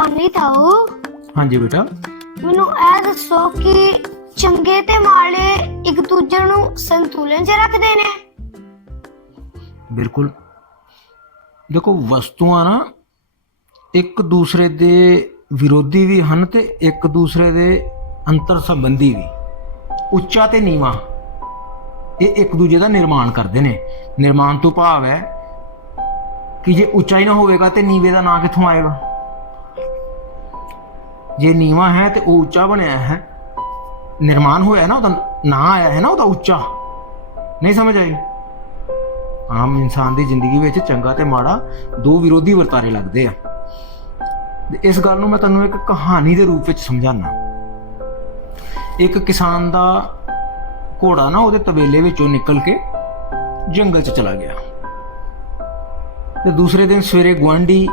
ਨਾਨੀ ਤਾऊ ਹਾਂਜੀ ਬੇਟਾ। ਮੈਨੂੰ ਇਹ ਦੱਸੋ ਕਿ ਚੰਗੇ ਤੇ ਮਾੜੇ ਇੱਕ ਦੂਜੇ ਨੂੰ ਸੰਤੁਲਨ 'ਚ ਰੱਖਦੇ ਨੇ? ਬਿਲਕੁਲ। ਦੇਖੋ ਵਸਤੂਆਂ ਨਾ ਇੱਕ ਦੂਸਰੇ ਦੇ ਵਿਰੋਧੀ ਵੀ ਹਨ ਤੇ ਇੱਕ ਦੂਸਰੇ ਦੇ ਅੰਤਰ ਸੰਬੰਧੀ ਵੀ। ਉੱਚਾ ਤੇ ਨੀਵਾ। ਇਹ ਇੱਕ ਦੂਜੇ ਦਾ ਨਿਰਮਾਣ ਕਰਦੇ ਨੇ। ਨਿਰਮਾਣ ਤੋਂ ਭਾਵ ਹੈ ਕਿ ਜੇ ਉੱਚਾ ਹੀ ਨਾ ਹੋਵੇਗਾ ਤੇ ਨੀਵੇਂ ਦਾ ਨਾਂ ਕਿੱਥੋਂ ਆਏਗਾ? ਜੇ ਨੀਵਾ ਹੈ ਤੇ ਉਹ ਉੱਚਾ ਬਣਿਆ ਹੈ। ਨਿਰਮਾਣ ਹੋਇਆ ਨਾ ਉਹਦਾ, ਨਾਂ ਆਇਆ ਹੈ ਨਾ ਉਹਦਾ ਉੱਚਾ। ਨਹੀਂ ਸਮਝ ਆਈ? ਆਮ ਇਨਸਾਨ ਦੀ ਜ਼ਿੰਦਗੀ ਵਿੱਚ ਚੰਗਾ ਤੇ ਮਾੜਾ ਦੋ ਵਿਰੋਧੀ ਵਰਤਾਰੇ ਲੱਗਦੇ ਆ। ਇਸ ਗੱਲ ਨੂੰ ਮੈਂ ਤੁਹਾਨੂੰ ਇੱਕ ਕਹਾਣੀ ਦੇ ਰੂਪ ਵਿੱਚ ਸਮਝਾਉਣਾ ਇੱਕ ਕਿਸਾਨ ਦਾ ਘੋੜਾ ਨਾ ਉਹਦੇ ਤਬੇਲੇ ਵਿੱਚੋਂ ਨਿਕਲ ਕੇ ਜੰਗਲ 'ਚ ਚਲਾ ਗਿਆ। ਤੇ ਦੂਸਰੇ ਦਿਨ ਸਵੇਰੇ ਗੁਆਂਢੀ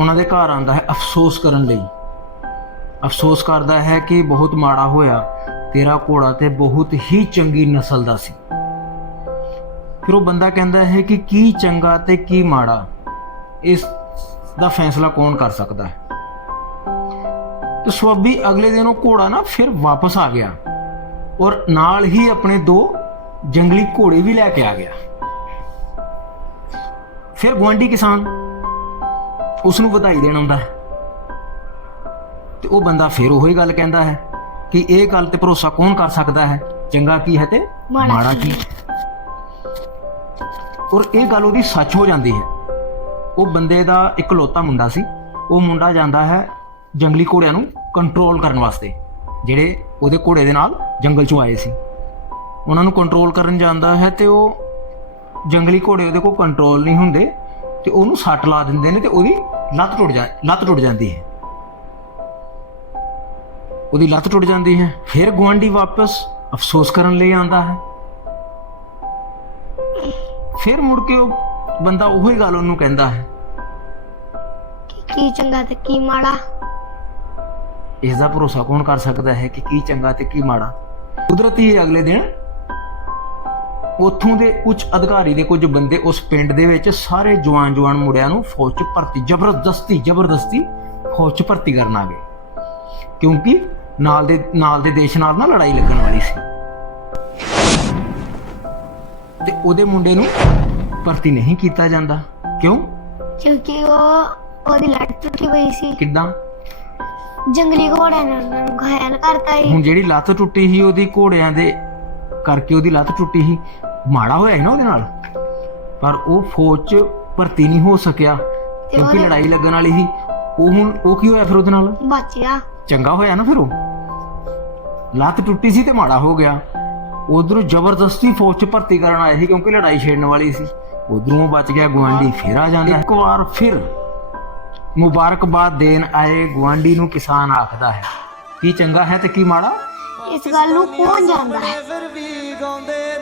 ਉਹਨਾਂ ਦੇ ਘਰ ਆਉਂਦਾ ਹੈ ਅਫਸੋਸ ਕਰਨ ਲਈ। ਅਫਸੋਸ ਕਰਦਾ ਹੈ ਕਿ ਬਹੁਤ ਮਾੜਾ ਹੋਇਆ। ਤੇਰਾ ਘੋੜਾ ਤੇ ਬਹੁਤ ਹੀ ਚੰਗੀ ਨਸਲ ਦਾ ਸੀ। ਫਿਰ ਉਹ ਬੰਦਾ ਕਹਿੰਦਾ ਹੈ ਕਿ ਕੀ ਚੰਗਾ ਤੇ ਕੀ ਮਾੜਾ। ਇਸ ਦਾ ਫੈਸਲਾ ਕੌਣ ਕਰ ਸਕਦਾ ਹੈ? ਤੇ ਸਵਾਬੀ ਅਗਲੇ ਦਿਨ ਉਹ ਘੋੜਾ ਨਾ ਫਿਰ ਵਾਪਸ ਆ ਗਿਆ ਔਰ ਨਾਲ ਹੀ ਆਪਣੇ ਦੋ ਜੰਗਲੀ ਘੋੜੇ ਵੀ ਲੈ ਕੇ ਆ ਗਿਆ। ਫਿਰ ਗੁਆਂਢੀ ਕਿਸਾਨ ਉਸ ਨੂੰ ਵਧਾਈ ਦੇਣ ਆਉਂਦਾ ਹੈ। ਤੇ ਉਹ ਬੰਦਾ ਫਿਰ ਉਹੀ ਗੱਲ ਕਹਿੰਦਾ ਹੈ ਕਿ ਇਹ ਗੱਲ ਤੇ ਭਰੋਸਾ ਕੌਣ ਕਰ ਸਕਦਾ ਹੈ? ਚੰਗਾ ਕੀ ਹੈ ਤੇ ਮਾੜਾ ਕੀ ਔਰ ਇਹ ਗੱਲ ਉਹਦੀ ਸੱਚ ਹੋ ਜਾਂਦੀ ਹੈ। ਉਹ ਬੰਦੇ ਦਾ ਇਕਲੌਤਾ ਮੁੰਡਾ ਸੀ। ਉਹ ਮੁੰਡਾ ਜਾਂਦਾ ਹੈ ਜੰਗਲੀ ਘੋੜਿਆਂ ਨੂੰ ਕੰਟਰੋਲ ਕਰਨ ਵਾਸਤੇ ਜਿਹੜੇ ਉਹਦੇ ਘੋੜੇ ਦੇ ਨਾਲ ਜੰਗਲ ਚੋਂ ਆਏ ਸੀ। ਉਹਨਾਂ ਨੂੰ ਕੰਟਰੋਲ ਕਰਨ ਜਾਂਦਾ ਹੈ ਤੇ ਉਹ ਜੰਗਲੀ ਘੋੜੇ ਉਹਦੇ ਕੋਲ ਕੰਟਰੋਲ ਨਹੀਂ ਹੁੰਦੇ। ਤੇ ਉਹਨੂੰ ਸੱਟ ਲਾ ਦਿੰਦੇ ਨੇ ਤੇ ਉਹਦੀ ਲੱਤ ਟੁੱਟ ਜਾ ਲੱਤ ਟੁੱਟ ਜਾਂਦੀ ਹੈ। ਉਹਦੀ ਲੱਤ ਟੁੱਟ ਜਾਂਦੀ ਹੈ ਫਿਰ ਗੁਆਂਢੀ ਵਾਪਸ ਅਫਸੋਸ ਕਰਨ ਲਈ ਆਉਂਦਾ ਹੈ। ਫਿਰ ਮੁੜ ਕੇ ਉਹ ਬੰਦਾ ਉਹੀ ਗੱਲ ਉਹਨੂੰ ਕਹਿੰਦਾ ਹੈ। ਕਿ ਚੰਗਾ ਤੇ ਕੀ ਮਾੜਾ? ਇਸ ਦਾ ਭਰੋਸਾ ਕੌਣ ਕਰ ਸਕਦਾ ਹੈ ਕਿ ਕੀ ਚੰਗਾ ਤੇ ਕੀ ਮਾੜਾ? ਕੁਦਰਤੀ ਅਗਲੇ ਦਿਨ ਉੱਥੋਂ ਦੇ ਉੱਚ ਅਧਿਕਾਰੀ ਦੇ ਕੁਝ ਬੰਦੇ ਉਸ ਪਿੰਡ ਦੇ ਵਿੱਚ ਸਾਰੇ ਜਵਾਨ ਜਵਾਨ ਮੁੰਡਿਆਂ ਨੂੰ ਫੌਜ 'ਚ ਭਰਤੀ ਜ਼ਬਰਦਸਤੀ ਜ਼ਬਰਦਸਤੀ ਫੌਜ 'ਚ ਭਰਤੀ ਕਰਨ ਆ ਗਏ। ਕਿਉਂਕਿ ਨਾਲ ਦੇ ਨਾਲ ਦੇ ਦੇਸ਼ ਨਾਲ ਨਾ ਲੜਾਈ ਲੱਗਣ ਵਾਲੀ ਸੀ। ਤੇ ਉਹਦੇ ਮੁੰਡੇ ਨੂੰ ਭਰਤੀ ਨਹੀਂ ਕੀਤਾ ਜਾਂਦਾ। ਕਿਉਂ? ਕਿਉਂਕਿ ਉਹ ਉਹਦੀ ਲੱਤ ਟੁੱਟੀ ਪਈ ਸੀ। ਕਿੱਦਾਂ? ਜੰਗਲੀ ਘੋੜਿਆਂ ਨੇ ਉਹਨਾਂ ਨੂੰ ਘਾਇਲ ਕਰਤਾ ਸੀ। ਹੁਣ ਜਿਹੜੀ ਲੱਤ ਟੁੱਟੀ ਸੀ ਉਹਦੀ ਘੋੜਿਆਂ ਦੇ ਕਰਕੇ ਉਹਦੀ ਲੱਤ ਟੁੱਟੀ ਸੀ। ਮਾੜਾ ਹੋਇਆ ਸੀ ਨਾ ਉਹਦੇ ਨਾਲ। ਪਰ ਉਹ ਫੌਜ 'ਚ ਭਰਤੀ ਨਹੀਂ ਹੋ ਸਕਿਆ ਕਿਉਂਕਿ ਲੜਾਈ ਲੱਗਣ ਵਾਲੀ ਸੀ। ਉਹ ਹੁਣ ਉਹ ਕੀ ਹੋਇਆ ਫਿਰ ਉਹਦੇ ਨਾਲ? ਬਚ ਗਿਆ। ਚੰਗਾ ਹੋਇਆ ਨਾ ਫਿਰ ਉਹ? ਲੱਤ ਟੁੱਟੀ ਸੀ ਤੇ ਮਾੜਾ ਹੋ ਗਿਆ। ਉਧਰੋਂ ਜ਼ਬਰਦਸਤੀ ਫੌਜ 'ਚ ਭਰਤੀ ਕਰਨ ਆਏ ਸੀ ਕਿਉਂਕਿ ਲੜਾਈ ਛੇੜਨ ਵਾਲੀ ਸੀ। ਉਧਰੋਂ ਬਚ ਗਿਆ ਗਵਾਂਢੀ ਫਿਰ ਆ ਜਾਂਦਾ। ਇੱਕ ਵਾਰ ਫਿਰ ਮੁਬਾਰਕਬਾਦ ਦੇਣ ਆਏ ਗਵਾਂਢੀ ਨੂੰ ਕਿਸਾਨ ਆਖਦਾ ਹੈ। ਕੀ ਚੰਗਾ ਹੈ ਤੇ ਕੀ ਮਾੜਾ? ਇਸ ਗੱਲ ਨੂੰ ਕੌਣ ਜਾਣਦਾ ਹੈ? ਫਿਰ ਵੀ ਗਾਉਂਦੇ